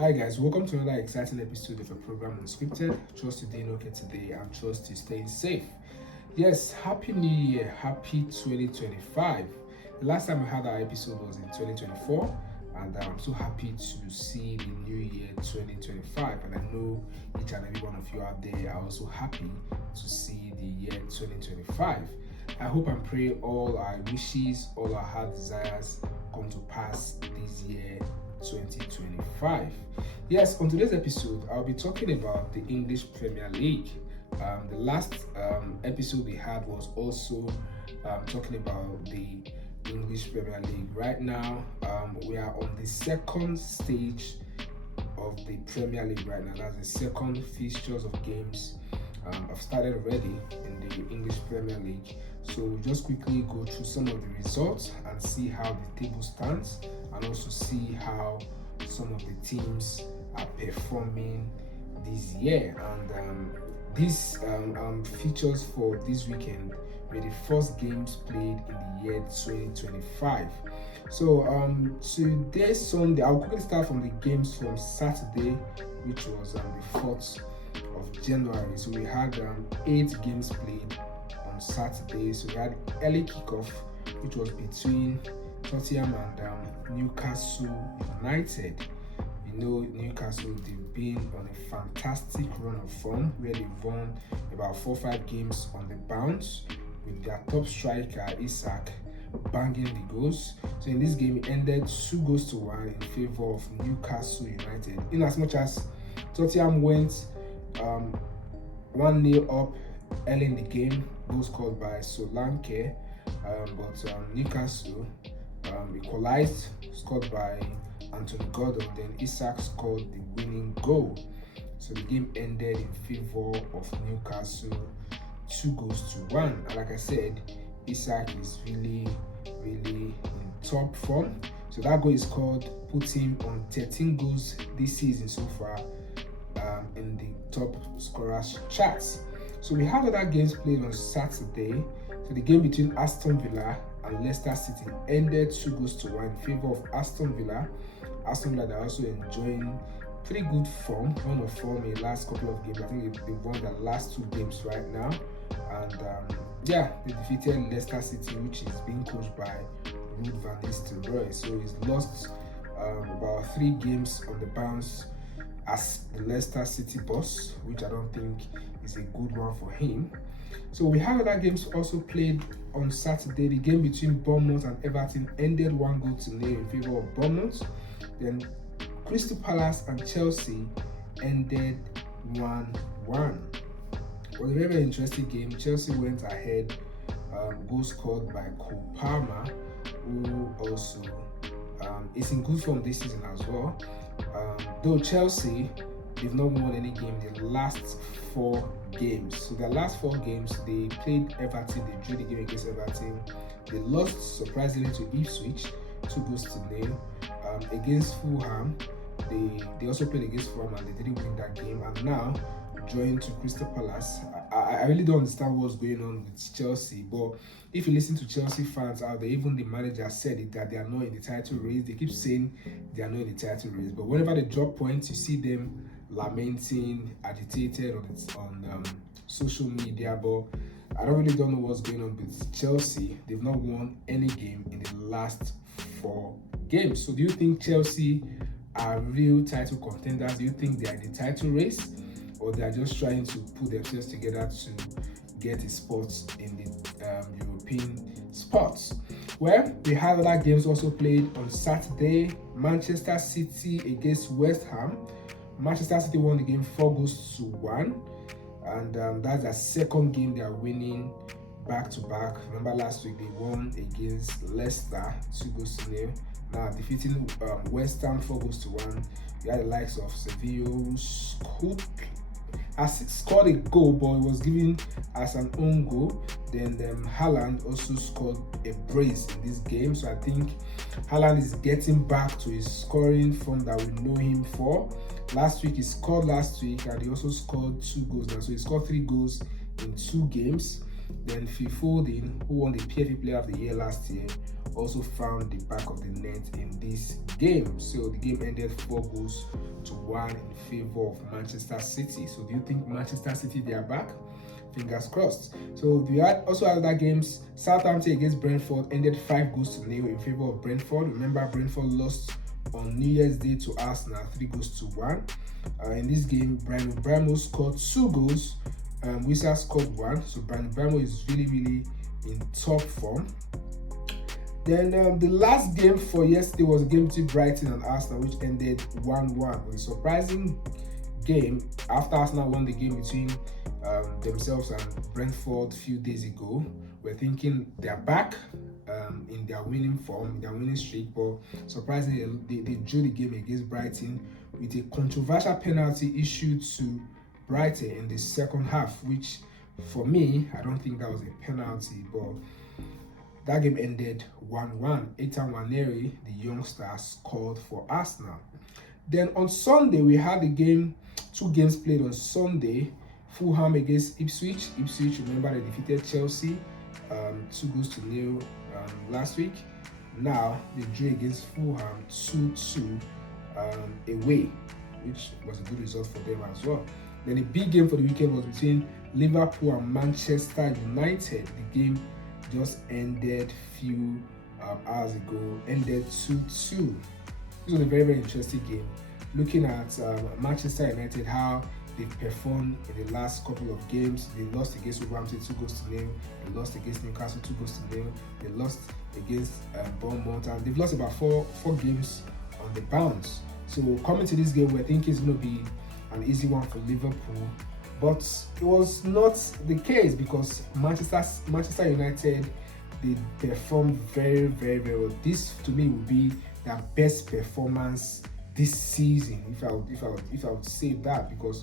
Hi guys, welcome to another exciting episode of a program Unscripted. Trust you're doing okay today and trust you're staying safe. Yes, Happy New Year, Happy 2025. The last time we had our episode was in 2024 and I'm so happy to see the new year 2025, and I know each and every one of you out there are also happy to see the year 2025. I hope and pray all our wishes, all our heart desires come to pass this year 2025. Yes, on today's episode, I'll be talking about the English Premier League. The last episode we had was also talking about the English Premier League. Right now, we are on the second stage of the Premier League right now. That's the second fixtures of games have started already in the English Premier League. So we'll just quickly go through some of the results and see how the table stands, and also see how some of the teams are performing this year. And these features for this weekend were the first games played in the year 2025. So today Sunday, I'll quickly start from the games from Saturday, which was the 4th of January. So we had 8 games played on Saturday. So we had early kickoff, which was between Tottenham and Newcastle United. You know, Newcastle, they've been on a fantastic run of form where they've won about 4 or 5 games on the bounce, with their top striker Isak banging the goals. So in this game, it ended 2-1 in favor of Newcastle United. In as much as Tottenham went 1-0 up early in the game, goals scored by Solanke, but Newcastle equalized, scored by Anthony Gordon. Then Isak scored the winning goal. So the game ended in favor of Newcastle, 2-1. And like I said, Isak is really in top form. So that goal is scored, put him on 13 goals this season so far in the top scorers charts. So we have other games played on Saturday. So the game between Aston Villa and Leicester City ended 2-1 in favor of Aston Villa. Aston Villa are also enjoying pretty good form, run of form in the last couple of games. I think they've won the last 2 games right now. And they defeated Leicester City, which is being coached by Ruud van Nistelrooy. So he's lost about 3 games on the bounce as the Leicester City boss, which I don't think is a good one for him. So we have other games also played on Saturday. The game between Bournemouth and Everton ended 1-0 in favor of Bournemouth. Then Crystal Palace and Chelsea ended 1-1. It was a very interesting game. Chelsea went ahead, goal scored by Cole Palmer, who also is in good form this season as well. Though Chelsea, they've not won any game in the last 4 games. So their last 4 games, they played Everton, they drew the game against Everton. They lost surprisingly to Ipswich, 2-0. Against Fulham, they also played against Fulham and they didn't win that game. And now joined to Crystal Palace. I really don't understand what's going on with Chelsea, but if you listen to Chelsea fans out there, even the manager said it, that they are not in the title race. They keep saying they are not in the title race, but whenever they drop points, you see them lamenting, agitated on social media. But I don't know what's going on with Chelsea. They've not won any game in the last 4 games. So do you think Chelsea are real title contenders? Do you think they are in the title race, or they are just trying to put themselves together to get a spot in the European spots? Well, we had other games also played on Saturday. Manchester City against West Ham. Manchester City won the game 4-1, and that's their second game they are winning back to back. Remember last week they won against Leicester 2-0. Now defeating West Ham 4-1. We had the likes of Sevilla scored a goal, but it was given as an own goal. Then Haaland also scored a brace in this game. So I think Haaland is getting back to his scoring form that we know him for. Last week he scored and he also scored 2 goals now. So he scored 3 goals in 2 games. Then Phil Foden, who won the PFA Player of the Year last year, also found the back of the net in this game. So the game ended 4-1 in favor of Manchester City. So do you think Manchester City, they are back? Fingers crossed. So we had also other games. Southampton against Brentford ended 5-0 in favor of Brentford. Remember, Brentford lost on New Year's Day to Arsenal 3-1. In this game, Brian Bramo scored 2 goals. Wisa scored 1. So Brian Bramo is really in top form. Then the last game for yesterday was a game between Brighton and Arsenal, which ended 1-1. It was a surprising game after Arsenal won the game between themselves and Brentford a few days ago. We're thinking they're back in their winning form, in their winning streak, but surprisingly they drew the game against Brighton with a controversial penalty issued to Brighton in the second half, which for me, I don't think that was a penalty, but that game ended 1-1. Ethan Nwaneri, the youngster, scored for Arsenal. Then on Sunday, we had the game, 2 games played on Sunday. Fulham against Ipswich. Ipswich, remember, they defeated Chelsea 2-0 last week. Now they drew against Fulham 2-2 away, which was a good result for them as well. Then the big game for the weekend was between Liverpool and Manchester United. The game just ended few hours ago, ended 2-2. This was a very interesting game. Looking at Manchester United, how they performed in the last couple of games. They lost against Wolverhampton 2-0. They lost against Newcastle 2-0. They lost against Bournemouth, and they've lost about four games on the bounce. So coming to this game, we're thinking it's going to be an easy one for Liverpool, but it was not the case because Manchester United, they performed very well. This to me would be their best performance this season, if I would say that, because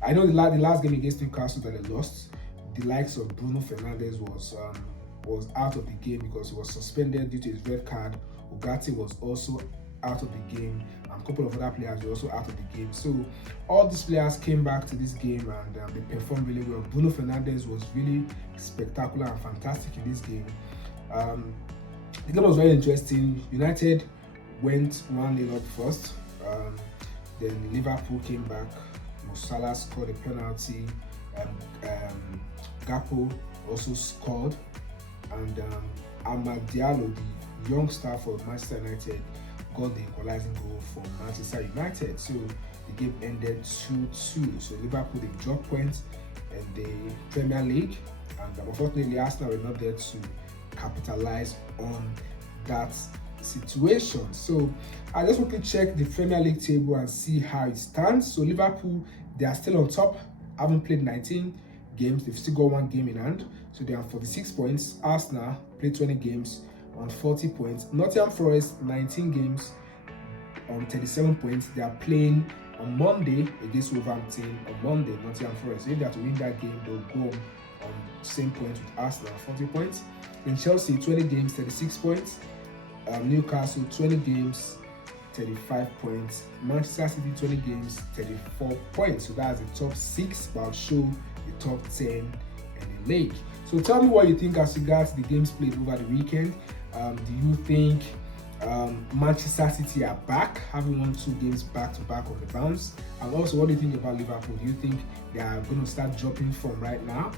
I know the last game against Newcastle that they lost, the likes of Bruno Fernandes was out of the game because he was suspended due to his red card. Ugarte was also out of the game, and a couple of other players were also out of the game. So all these players came back to this game and they performed really well. Bruno Fernandes was really spectacular and fantastic in this game. The game was very interesting. United went 1-0 up first. Then Liverpool came back. Mo Salah scored a penalty. Gakpo also scored, and Amad Diallo, the young star for Manchester United, got the equalizing goal for Manchester United. So the game ended 2-2. So Liverpool, they dropped points in the Premier League, and unfortunately Arsenal were not there to capitalize on that situation. So I just want to check the Premier League table and see how it stands. So Liverpool, they are still on top, haven't played 19 games, they've still got 1 game in hand, so they are 46 points. Arsenal played 20 games on 40 points. Nottingham Forest, 19 games on 37 points. They are playing on Monday against Wolverhampton on Monday. Nottingham Forest, if they are to win that game, they'll go on same points with Arsenal, 40 points. Then Chelsea, 20 games, 36 points. Newcastle, 20 games, 35 points. Manchester City, 20 games, 34 points. So that's the top 6, but I'll show the top 10 in the league. So tell me what you think as regards the games played over the weekend. Do you think Manchester City are back, having won 2 games back-to-back on the bounce? And also, what do you think about Liverpool? Do you think they are going to start dropping form right now?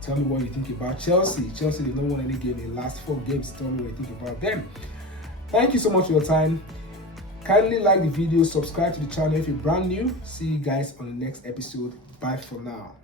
Tell me what you think about Chelsea. Chelsea did not win any game in the last 4 games. Tell me what you think about them. Thank you so much for your time. Kindly like the video, subscribe to the channel if you're brand new. See you guys on the next episode. Bye for now.